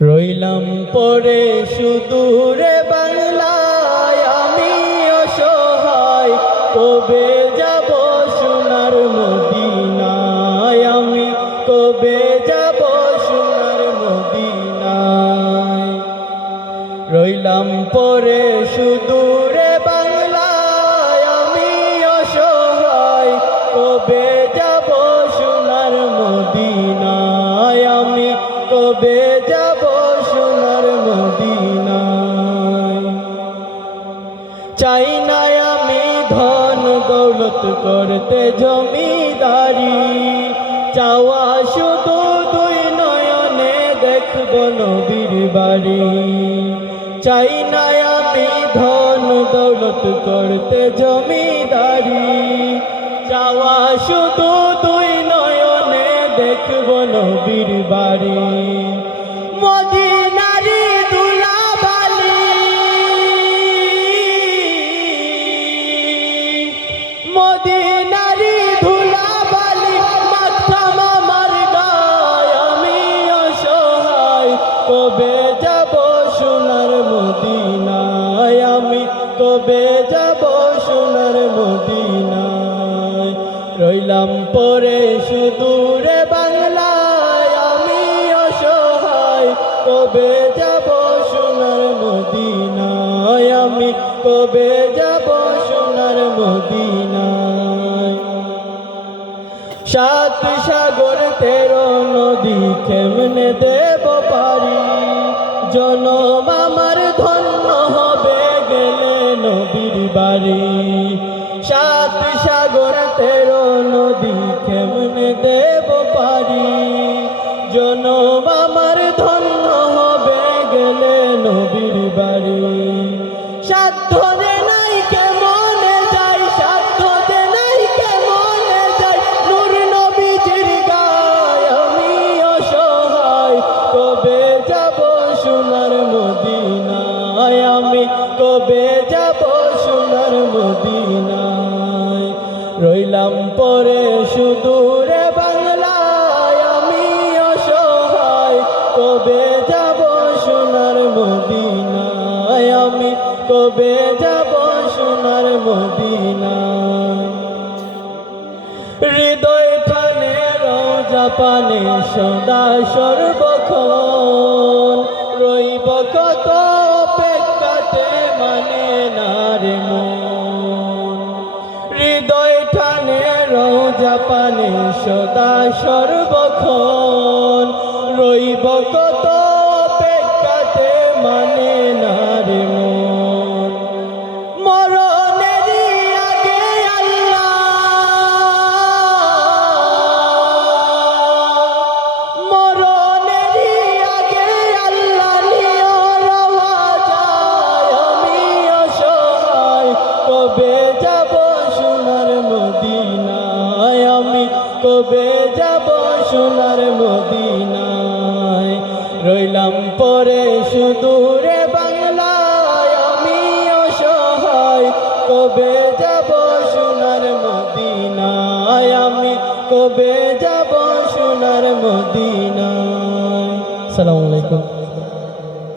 রইলাম পরে সুদূরে বাংলায়, আমি অসহায় কবে যাব সোনার মদিনায়, আমি কবে যাব সোনার মদিনায়। রইলাম পরে সুদূরে বাংলায়, আমি অসহায় কবে যাব সোনার মদিনায়, আমি কবে যাব সোনার মদিনায়। চাই না আমি ধন দৌলত করতে জমিদারি, চাওয়া শুধু দুই নয়নে দেখব নবীর বাড়ি। চাই না আমি ধন দৌলত করতে জমিদারি, চাওয়া শুধু দুই নয়নে দেখব নবীর বাড়ি। মদিনারি দুলাবালি, মদিনারি ধুলাবালি মাথাম আমার গায়, আমি অসহায় কবে যাব সোনার মদিনায়, আমি কবে যাব সোনার মদিনায়। রইলাম পরে সুদূরে বাংলায়, আমি অসহায় কবে যাব সোনার মদিনায়, আমি কবে যাব সোনার মদিনায়। সাত সাগর 13 নদী কেমনে দেব পারি, জনম আমার ধন্য হবে গেলে নবীর বাড়ি। সাত সাগর 13 নদী কেমনে দেব পারি, জনম আমার ধন্য হবে গেলে নবীর বাড়ি। সাধ্য যে নাই কেমনে যাই, সাধ্য যে নাই কেমনে যাই নূর নবীজির গায়, আমি অসহায় কবে যাব সোনার মদিনায়, আমি কবে যাব সোনার মদিনায়। রইলাম পরে সুদূরে বাংলায়, আমি অসহায় কবে যাব সোনার মদিনায়, আমি কবে যাব সোনার মদিনায়। হৃদয় টানে রোজা পানে সদা সর্বক্ষণ, রইব কত অপেক্ষাতে মানে না রে মন। হৃদয় টানে রোজা পানে সদা সর্বক্ষণ, রইব কত অপেক্ষাতে মানে না রে মন। মরণেরই আগে আল্লাহ, মরণেরই আগে আল্লাহ নিয়ে রওয়া যায়, আমি অসহায় কবে যাব সোনার মদিনায়, আমি কবে যাব সোনার মদিনায়। রইলাম পরে সুদূরে বাংলায়, আমি অসহায় কবে যাব সোনার মদিনায়, আমি কবে যাব সোনার মদিনায়। আসসালামু আলাইকুম।